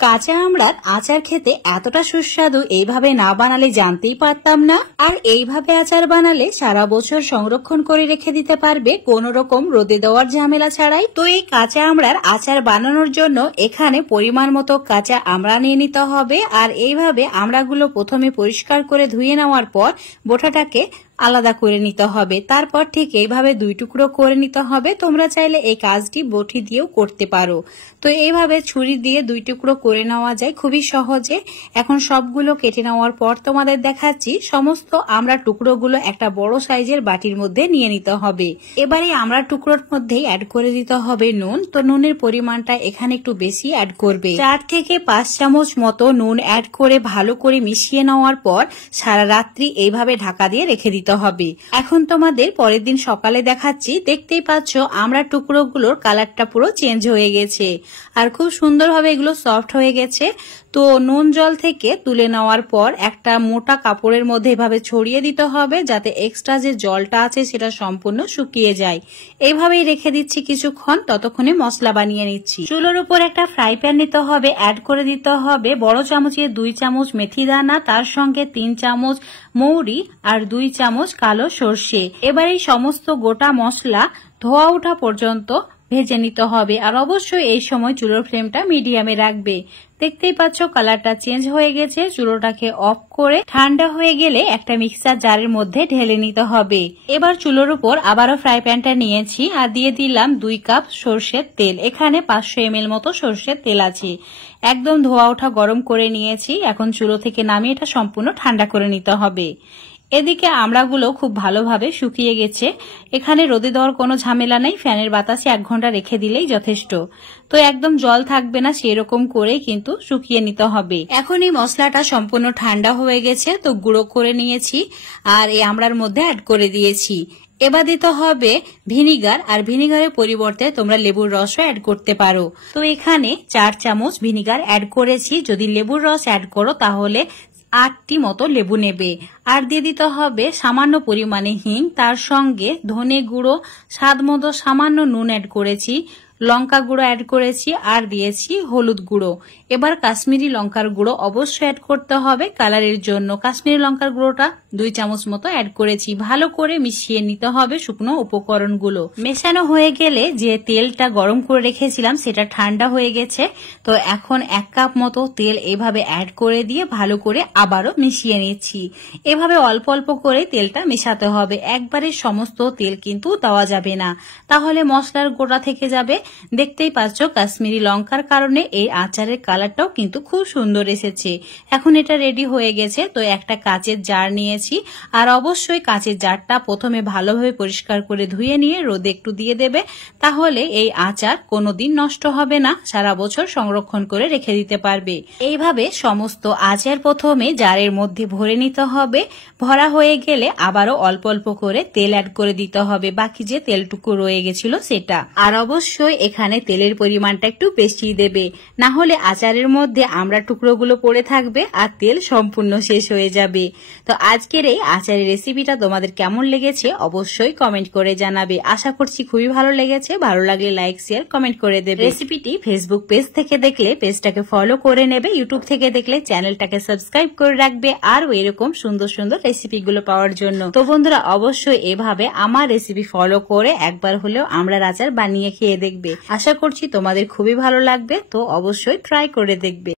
কাঁচা আমড়ার আচার খেতে এতটা সুস্বাদু এইভাবে না বানালে জানতেই পারতাম না। আর এইভাবে আচার বানালে সারা বছর সংরক্ষণ করে রেখে দিতে পারবে কোনো রকম রোদে দেওয়ার ঝামেলা ছাড়াই। তো এই কাঁচা আমড়ার আচার বানানোর জন্য এখানে পরিমাণ মতো কাঁচা আমড়া নিয়ে নিতে হবে। আর এইভাবে আমড়াগুলো প্রথমে পরিষ্কার করে ধুয়ে নেওয়ার পর বোটাটাকে আলাদা করে নিতে হবে। তারপর ঠিক এইভাবে দুই টুকরো করে নিতে হবে। তোমরা চাইলে এই কাজটি বটি দিয়েও করতে পারো। তো এইভাবে ছুরি দিয়ে দুই টুকরো করে নেওয়া যায় খুবই সহজে। এখন সবগুলো কেটে নেওয়ার পর তোমাদের দেখাচ্ছি। সমস্ত আমড়ার টুকরোগুলো একটা বড় সাইজের বাটির মধ্যে নিয়ে নিতে হবে। এবারে আমড়ার টুকরোর মধ্যেই অ্যাড করে দিতে হবে নুন। তো নুনের পরিমাণটা এখানে একটু বেশি অ্যাড করবে। 4 থেকে 5 চামচ মতো নুন অ্যাড করে ভালো করে মিশিয়ে নেওয়ার পর সারা রাত্রি এইভাবে ঢাকা দিয়ে রেখে দিতে হবে। এখন তোমাদের পরের দিন সকালে দেখাচ্ছি। দেখতেই পাচ্ছ আমড়ার টুকরোগুলোর কালারটা পুরো চেঞ্জ হয়ে গেছে আর খুব সুন্দরভাবে এগুলো সফট হয়ে গেছে। তো নুন জল থেকে তুলে নেওয়ার পর একটা মোটা কাপড়ের মধ্যে এভাবে ছড়িয়ে দিতে হবে যাতে এক্সট্রা যে জলটা আছে সেটা সম্পূর্ণ শুকিয়ে যায়। এইভাবেই রেখে দিচ্ছি কিছুক্ষণ, ততক্ষণে মশলা বানিয়ে নিচ্ছি। চুলোর উপর একটা ফ্রাই প্যান নিতে হবে। অ্যাড করে দিতে হবে বড় চামচের 2 চামচ মেথি দানা, তার সঙ্গে 3 চামচ মৌরি আর 2 চামচ কালো সর্ষে। এবার এই সমস্ত গোটা মশলা ধোয়া ওঠা পর্যন্ত ভেজে নিতে হবে। আর অবশ্যই এই সময় চুলোর ফ্লেমটা মিডিয়ামে রাখবে। দেখতেই পাচ্ছ কালারটা চেঞ্জ হয়ে গেছে। চুলোটাকে অফ করে ঠান্ডা হয়ে গেলে একটা মিক্সার জারের মধ্যে ঢেলে নিতে হবে। এবার চুলোর উপর আবারও ফ্রাই প্যানটা নিয়েছি আর দিয়ে দিলাম 2 কাপ সর্ষের তেল। এখানে 500 ml মতো সর্ষের তেল আছে। একদম ধোয়া ওঠা গরম করে নিয়েছি। এখন চুলো থেকে নামিয়ে এটা সম্পূর্ণ ঠান্ডা করে নিতে হবে। এদিকে আমড়াগুলো খুব ভালোভাবে শুকিয়ে গেছে। এখানে রোদে দেওয়ার কোনো ঝামেলা নেই। ফ্যানের বাতাসে 1 ঘন্টা রেখে দিলেই যথেষ্ট। তো একদম জল থাকবে না সেরকম করেই কিন্তু শুকিয়ে নিতে হবে। এখন এই মশলাটা সম্পূর্ণ ঠান্ডা হয়ে গেছে। তো গুঁড়ো করে নিয়েছি আর এই আমড়ার মধ্যে অ্যাড করে দিয়েছি। এবার দিতে হবে ভিনিগার। আর ভিনিগারের পরিবর্তে তোমরা লেবুর রসও অ্যাড করতে পারো। তো এখানে 4 চামচ ভিনিগার অ্যাড করেছি। যদি লেবুর রস অ্যাড করো তাহলে 8টি মতো লেবু নেবে। আর দিয়ে দিতে হবে সামান্য পরিমাণে হিং, তার সঙ্গে ধনে গুঁড়ো, স্বাদ মতো সামান্য নুন অ্যাড করেছি, লঙ্কা গুঁড়ো অ্যাড করেছি আর দিয়েছি হলুদ গুঁড়ো। এবার কাশ্মীরি লঙ্কার গুঁড়ো অবশ্যই অ্যাড করতে হবে কালারের জন্য। কাশ্মীরি লঙ্কার গুঁড়োটা 2 চামচ মতো অ্যাড করেছি। ভালো করে মিশিয়ে নিতে হবে শুকনো উপকরণগুলো। মেশানো হয়ে গেলে যে তেলটা গরম করে রেখেছিলাম সেটা ঠান্ডা হয়ে গেছে। তো এখন 1 কাপ মতো তেল এইভাবে অ্যাড করে দিয়ে ভালো করে আবারও মিশিয়ে নিচ্ছি। এভাবে অল্প অল্প করে তেলটা মেশাতে হবে। একবারে সমস্ত তেল কিন্তু দেওয়া যাবে না, তাহলে মশলার গোটা থেকে যাবে। দেখতেই পাচ্ছ কাশ্মীরি লঙ্কার কারণে এই আচারের কালারটাও কিন্তু খুব সুন্দর এসেছে। এখন এটা রেডি হয়ে গেছে। তো একটা কাচের জার নিয়েছি আর অবশ্যই কাচের জারটা প্রথমে ভালোভাবে পরিষ্কার করে ধুয়ে নিয়ে রোদে একটু দিয়ে দেবে। তাহলে এই আচার কোনোদিন নষ্ট হবে না, সারা বছর সংরক্ষণ করে রেখে দিতে পারবে। এইভাবে সমস্ত আচার প্রথমে জারের মধ্যে ভরে নিতে হবে। ভরা হয়ে গেলে আবারও অল্প অল্প করে তেল অ্যাড করে দিতে হবে, বাকি যে তেলটুকু রয়ে গেছিল সেটা। আর অবশ্যই এখানে তেলের পরিমাণটা একটু বেশি দেবে, না হলে আচারের মধ্যে আমড়ার টুকরোগুলো পড়ে থাকবে আর তেল সম্পূর্ণ শেষ হয়ে যাবে। তো আজকের এই আচারের রেসিপিটা তোমাদের কেমন লেগেছে অবশ্যই কমেন্ট করে জানাবে। আশা করছি খুবই ভালো লেগেছে। ভালো লাগলে লাইক, শেয়ার, কমেন্ট করে দেবে। রেসিপিটি ফেসবুক পেজ থেকে দেখলে পেজটাকে ফলো করে নেবে। ইউটিউব থেকে দেখলে চ্যানেলটাকে সাবস্ক্রাইব করে রাখবে আর এরকম সুন্দর সুন্দর রেসিপিগুলো পাওয়ার জন্য। তো বন্ধুরা অবশ্যই এভাবে আমার রেসিপি ফলো করে একবার হলেও আমড়ার আচার বানিয়ে খেয়ে দেখবে। আশা করছি তোমাদের খুবই ভালো লাগবে। তো অবশ্যই ট্রাই করে দেখবে।